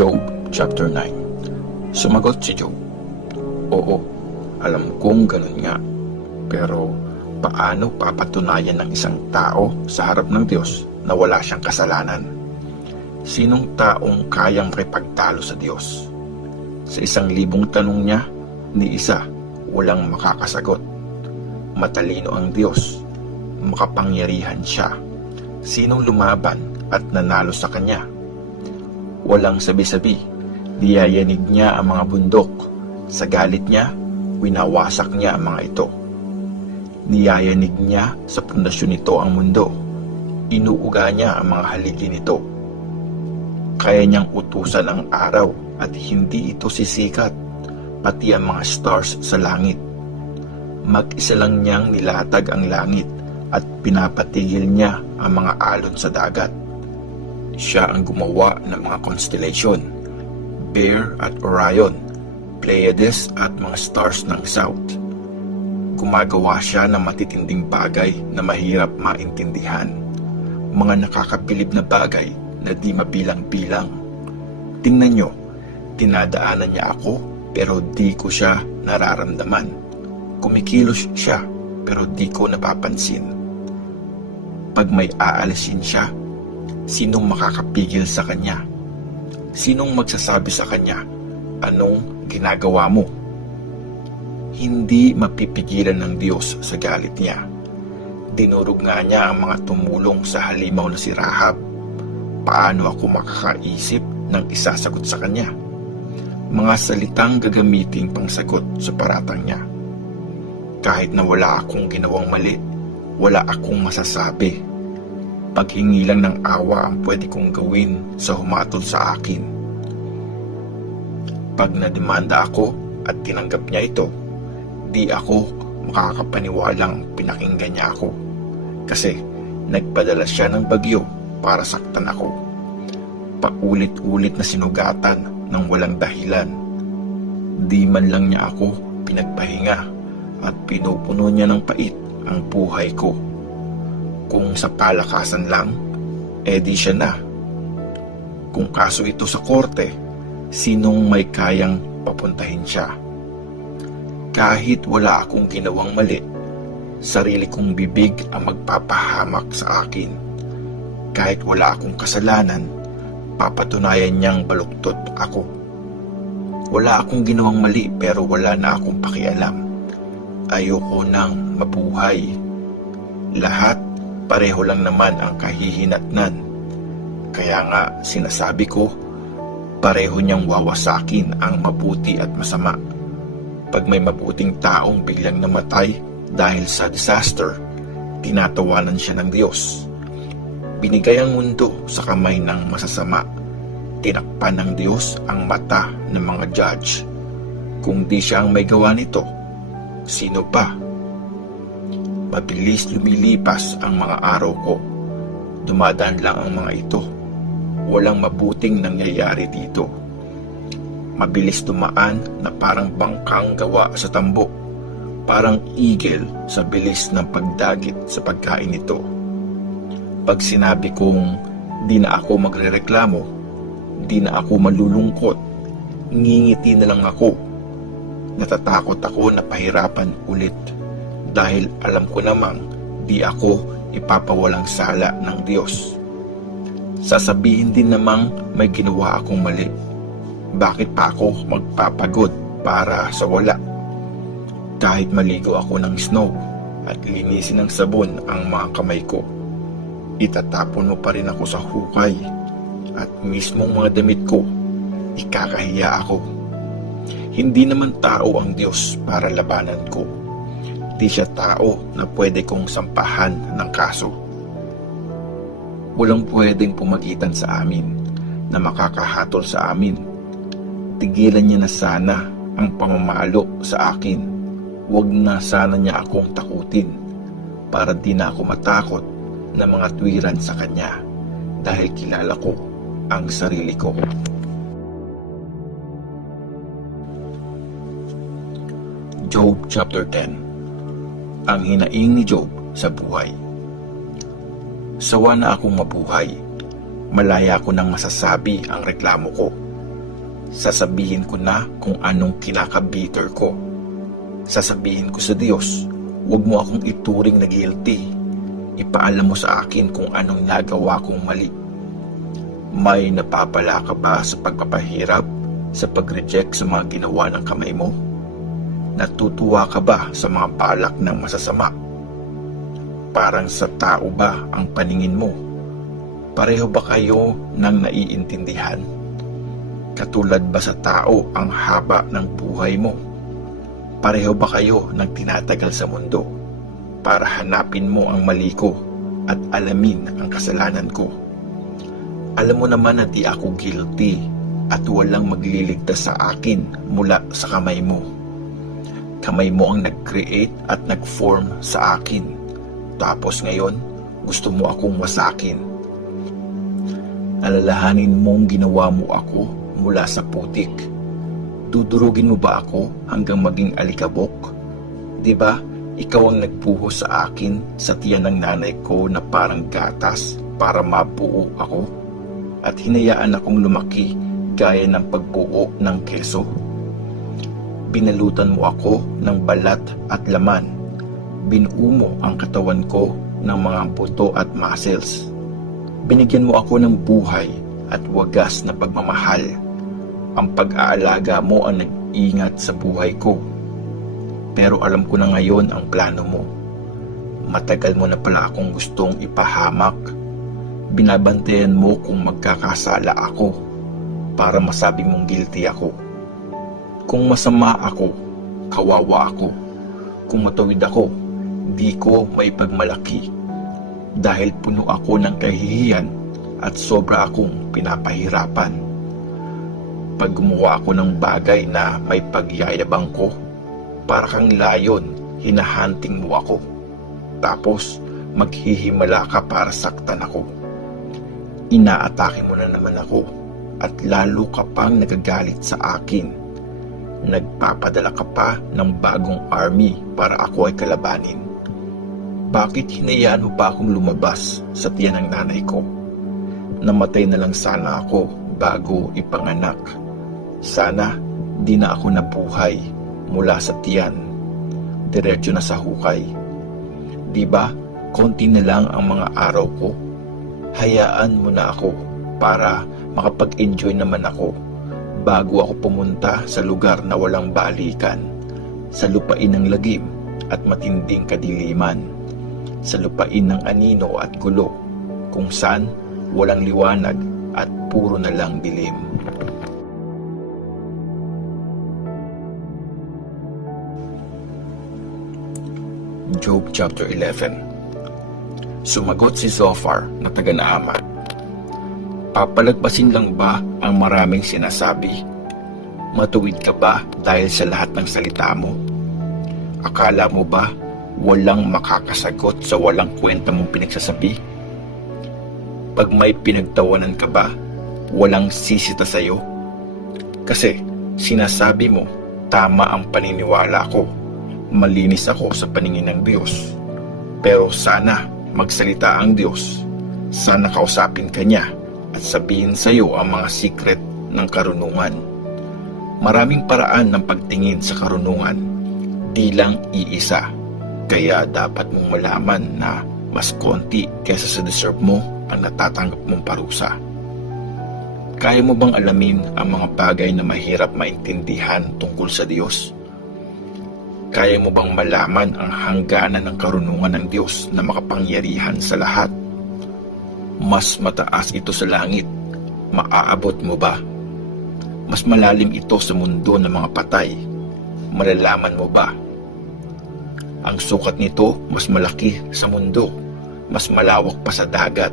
Job chapter 9. Sumagot si Job, "Oo, alam kong ganun nga. Pero paano papatunayan ng isang tao sa harap ng Diyos na wala siyang kasalanan? Sinong taong kayang makipagtalo sa Diyos? Sa 1,000 tanong niya, ni isa walang makakasagot. Matalino ang Diyos, makapangyarihan siya. Sinong lumaban at nanalo sa Kanya? Walang sabi-sabi, niyayanig niya ang mga bundok. Sa galit niya, winawasak niya ang mga ito. Niyayanig niya sa pundasyon nito ang mundo. Inuuga niya ang mga haligi nito. Kaya niyang utusan ang araw at hindi ito sisikat, pati ang mga stars sa langit. Mag-isa lang niyang nilatag ang langit at pinapatigil niya ang mga alon sa dagat. Siya ang gumawa ng mga constellation, Bear at Orion, Pleiades at mga stars ng south. Gumagawa siya ng matitinding bagay na mahirap maintindihan, mga nakakabilib na bagay na di mabilang-bilang. Tingnan nyo, dinadaanan niya ako pero di ko siya nararamdaman. Kumikilos siya pero di ko napapansin. Pag may aalisin siya, sinong makakapigil sa kanya? Sinong magsasabi sa kanya, anong ginagawa mo? Hindi mapipigilan ng Diyos sa galit niya. Dinurog nga niya ang mga tumulong sa halimaw na si Rahab. Paano ako makakaisip ng isasagot sa kanya? Mga salitang gagamiting pangsagot sa paratang niya. Kahit na wala akong ginawang mali, wala akong masasabi. Paghingi lang ng awa ang pwede kong gawin sa humatol sa akin. Pag nademanda ako at tinanggap niya ito, di ako makakapaniwalang pinakinggan niya ako. Kasi nagpadala siya ng bagyo para saktan ako. Paulit-ulit na sinugatan ng walang dahilan. Di man lang niya ako pinagpahinga at pinupuno niya ng pait ang buhay ko. Kung sa palakasan lang, edi siya na. Kung kaso ito sa korte, sinong may kayang papuntahin siya? Kahit wala akong ginawang mali, sarili kong bibig ang magpapahamak sa akin. Kahit wala akong kasalanan, papatunayan niyang baluktot ako. Wala akong ginawang mali pero wala na akong pakialam. Ayoko nang mabuhay. Lahat pareho lang naman ang kahihinatnan. Kaya nga sinasabi ko, pareho niyang wawasakin ang mabuti at masama. Pag may mabuting taong biglang namatay dahil sa disaster, tinatawanan siya ng Diyos. Binigay ang mundo sa kamay ng masasama. Tinakpan ng Diyos ang mata ng mga judge. Kung di siya ang may gawa nito, sino pa? Mabilis lumilipas ang mga araw ko. Dumadaan lang ang mga ito. Walang mabuting nangyayari dito. Mabilis dumaan na parang bangkang gawa sa tambok. Parang eagle sa bilis ng pagdagit sa pagkain nito. Pag sinabi kong di na ako magrereklamo, di na ako malulungkot, ngingiti na lang ako. Natatakot ako na pahirapan ulit dahil alam ko namang di ako ipapawalang sala ng Diyos. Sasabihin din namang may ginawa akong mali. Bakit pa ako magpapagod para sa wala? Kahit maligo ako ng snow at linisin ng sabon ang mga kamay ko, itatapon mo pa rin ako sa hukay at mismong mga damit ko, ikakahiya ako. Hindi naman tao ang Diyos para labanan ko. Di siya tao na pwede kong sampahan ng kaso. Walang pwedeng pumagitan sa amin na makakahatol sa amin. Tigilan niya na sana ang pamamalo sa akin. Huwag na sana niya akong takutin para di na ako matakot na mga tuwiran sa kanya dahil kilala ko ang sarili ko. Job chapter 10. Ang hinaing ni Job sa buhay. Sawa na akong mabuhay. Malaya ko nang masasabi ang reklamo ko. sasabihin ko na kung anong kinakabitter ko. Sasabihin ko sa Diyos, huwag mo akong ituring na guilty. Ipaalam mo sa akin kung anong nagawa kong mali. May napapala ka ba sa pagpapahirap, sa pag-reject sa mga ginawa ng kamay mo? Natutuwa ka ba sa mga balak ng masasama? Parang sa tao ba ang paningin mo? Pareho ba kayo ng naiintindihan? Katulad ba sa tao ang haba ng buhay mo? Pareho ba kayo ng tinatagal sa mundo para hanapin mo ang mali ko at alamin ang kasalanan ko? Alam mo naman na di ako guilty at walang magliligtas sa akin mula sa kamay mo. Kamay mo ang nag-create at nag-form sa akin. Tapos ngayon, gusto mo akong wasakin. Alalahanin mong ginawa mo ako mula sa putik. Dudurugin mo ba ako hanggang maging alikabok? Diba, ikaw ang nagbuhos sa akin sa tiyan ng nanay ko na parang gatas para mabuo ako? At hinayaan akong lumaki gaya ng pagbuo ng keso? Binalutan mo ako ng balat at laman. Binuo mo ang katawan ko ng mga buto at muscles. Binigyan mo ako ng buhay at wagas na pagmamahal. Ang pag-aalaga mo ang nag-ingat sa buhay ko. Pero alam ko na ngayon ang plano mo. Matagal mo na pala akong gustong ipahamak. Binabantayan mo kung magkakasala ako para masabi mong guilty ako. Kung masama ako, kawawa ako. Kung matawid ako, di ko maipagmalaki. Dahil puno ako ng kahihiyan at sobra akong pinapahirapan. Pag gumawa ako ng bagay na may pagyayabang ko, para kang layon, hinahunting mo ako. Tapos, maghihimala ka para saktan ako. Inaatake mo na naman ako at lalo ka pang nagagalit sa akin. Nagpapadala ka pa ng bagong army para ako ay kalabanin. Bakit hinayaan mo pa akong lumabas sa tiyan ng nanay ko? Namatay na lang sana ako bago ipanganak. Sana di na ako nabuhay mula sa tiyan. Diretso na sa hukay. Diba, konti na lang ang mga araw ko? Hayaan mo na ako para makapag-enjoy naman ako bago ako pumunta sa lugar na walang balikan, sa lupain ng lagim at matinding kadiliman, sa lupain ng anino at gulo, kung saan walang liwanag at puro na lang dilim. Job chapter 11. Sumagot si Zophar na taga-Naama, papalagpasin lang ba ang maraming sinasabi? Matuwid ka ba dahil sa lahat ng salita mo? Akala mo ba walang makakasagot sa walang kwenta mong pinagsasabi? Pag may pinagtawanan ka ba, walang sisita sa'yo? Kasi sinasabi mo, tama ang paniniwala ko, malinis ako sa paningin ng Diyos. Pero sana magsalita ang Diyos, sana kausapin ka niya at sabihin sa iyo ang mga secret ng karunungan. Maraming paraan ng pagtingin sa karunungan, di lang iisa. Kaya dapat mong malaman na mas konti kaysa sa deserve mo ang natatanggap mong parusa. Kaya mo bang alamin ang mga bagay na mahirap maintindihan tungkol sa Diyos? Kaya mo bang malaman ang hangganan ng karunungan ng Diyos na makapangyarihan sa lahat? Mas mataas ito sa langit, maaabot mo ba? Mas malalim ito sa mundo ng mga patay, malalaman mo ba? Ang sukat nito mas malaki sa mundo, mas malawak pa sa dagat.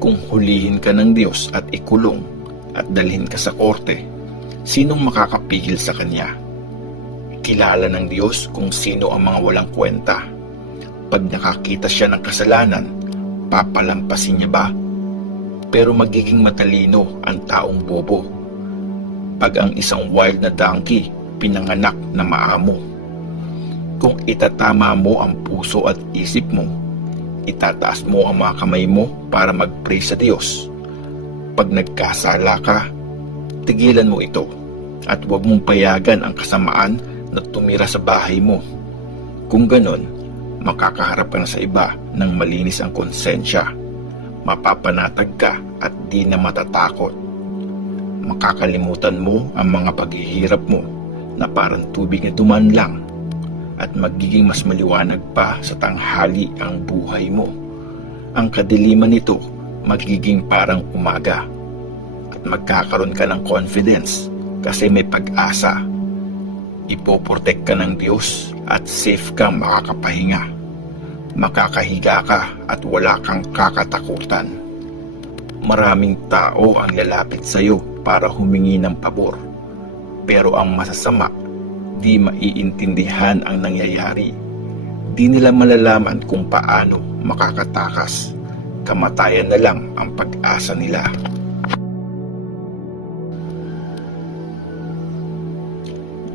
Kung hulihin ka ng Diyos at ikulong at dalhin ka sa korte, sinong makakapigil sa Kanya? Kilala ng Diyos kung sino ang mga walang kwenta. Pag nakakita siya ng kasalanan, papalampasin niya ba? Pero magiging matalino ang taong bobo pag ang isang wild na donkey pinanganak na maamo. Kung itatama mo ang puso at isip mo, itataas mo ang mga kamay mo para mag-pray sa Diyos. Pag nagkasala ka, Tigilan mo ito at huwag mong payagan ang kasamaan na tumira sa bahay mo. Kung ganon, makakaharap ka na sa iba ng malinis ang konsensya. Mapapanatag ka at di na matatakot. Makakalimutan mo ang mga paghihirap mo na parang tubig na duman lang, at magiging mas maliwanag pa sa tanghali ang buhay mo. Ang kadiliman nito magiging parang umaga, at magkakaroon ka ng confidence kasi may pag-asa. Ipoprotect ka ng Diyos at safe kang makakapahinga. Makakahiga ka at wala kang kakatakutan. Maraming tao ang lalapit sa iyo para humingi ng pabor, pero ang masasama, di maiintindihan ang nangyayari. Di nila malalaman kung paano makakatakas. Kamatayan na lang ang pag-asa nila.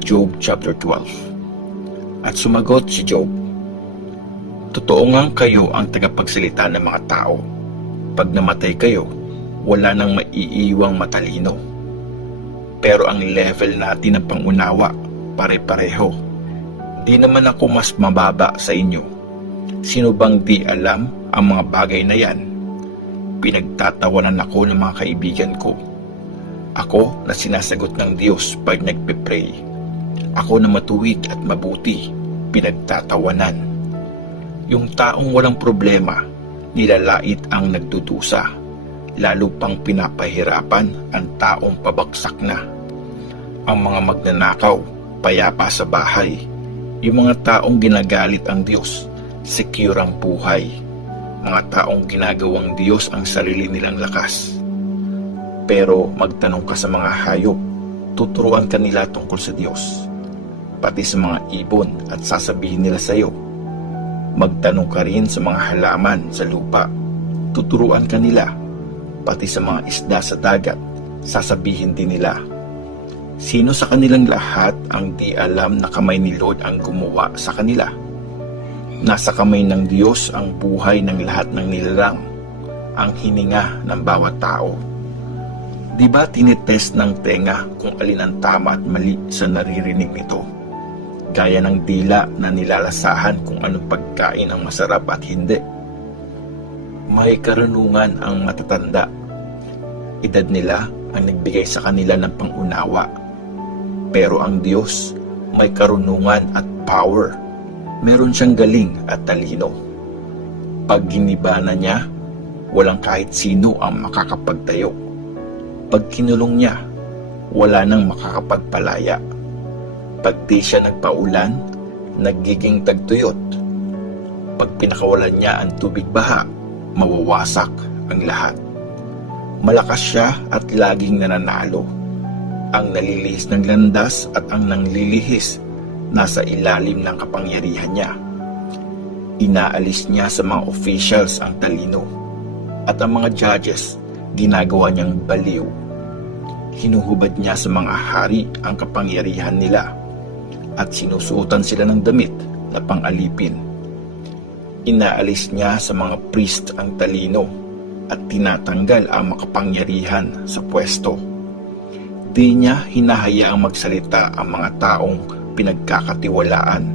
Job chapter 12. At sumagot si Job, totoo ngang kayo ang tagapagsalita ng mga tao. Pag namatay kayo, wala nang maiiwang matalino. Pero ang level natin ng pangunawa, pare-pareho. Di naman ako mas mababa sa inyo. Sino bang di alam ang mga bagay na yan? Pinagtatawanan ako ng mga kaibigan ko. Ako na sinasagot ng Diyos pag nagpe-pray. Ako na matuwid at mabuti, pinagtatawanan. Yung taong walang problema, nilalait ang nagdudusa. Lalo pang pinapahirapan ang taong pabagsak na. Ang mga magnanakaw, payapa sa bahay. Yung mga taong ginagalit ang Diyos, secure ang buhay. Mga taong ginagawang Diyos ang sarili nilang lakas. Pero magtanong ka sa mga hayop, tuturuan ka nila tungkol sa Diyos. Pati sa mga ibon at sasabihin nila sa iyo. Magtanong ka rin sa mga halaman sa lupa, tuturuan ka nila. Pati sa mga isda sa dagat, sasabihin din nila. Sino sa kanilang lahat ang di alam na kamay ni Lord ang gumawa sa kanila? Nasa kamay ng Diyos ang buhay ng lahat ng nilalang, ang hininga ng bawat tao. Di ba tinitest ng tenga kung alin ang tama at mali sa naririnig nito? Gaya ng dila na nilalasahan kung anong pagkain ang masarap at hindi. May karunungan ang matatanda. Edad nila ang nagbigay sa kanila ng pangunawa. Pero ang Diyos may karunungan at power. Meron siyang galing at talino. Pag ginibana niya, walang kahit sino ang makakapagtayo. Pag kinulong niya, wala nang makakapagpalaya. Pag di siya nagpaulan, nagiging tagtuyot. Pag pinakawalan niya ang tubig baha, mawawasak ang lahat. Malakas siya at laging nananalo. Ang nalilihis ng landas at ang nanglilihis nasa ilalim ng kapangyarihan niya. Inaalis niya sa mga officials ang talino, at ang mga judges ginagawa niyang baliw. Hinuhubad niya sa mga hari ang kapangyarihan nila, at sinusuotan sila ng damit na pang-alipin. Inaalis niya sa mga priest ang talino, at tinatanggal ang makapangyarihan sa pwesto. Di niya hinahayaang magsalita ang mga taong pinagkakatiwalaan,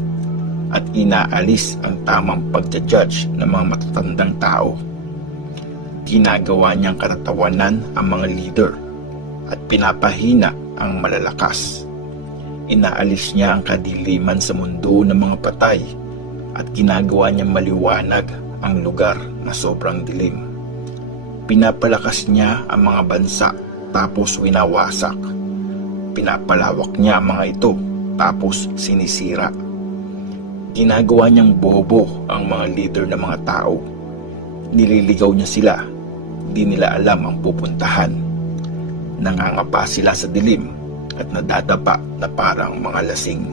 at inaalis ang tamang pagja-judge ng mga matatandang tao. Ginagawa niyang katatawanan ang mga leader, at pinapahina ang malalakas. Inaalis niya ang kadiliman sa mundo ng mga patay, at ginagawa niyang maliwanag ang lugar na sobrang dilim. Pinapalakas niya ang mga bansa, tapos winawasak. Pinapalawak niya ang mga ito, tapos sinisira. Ginagawa niyang bobo ang mga leader ng mga tao. Nililigaw niya sila, di nila alam ang pupuntahan. Nangangapa sila sa dilim at nadadapa na parang mga lasing.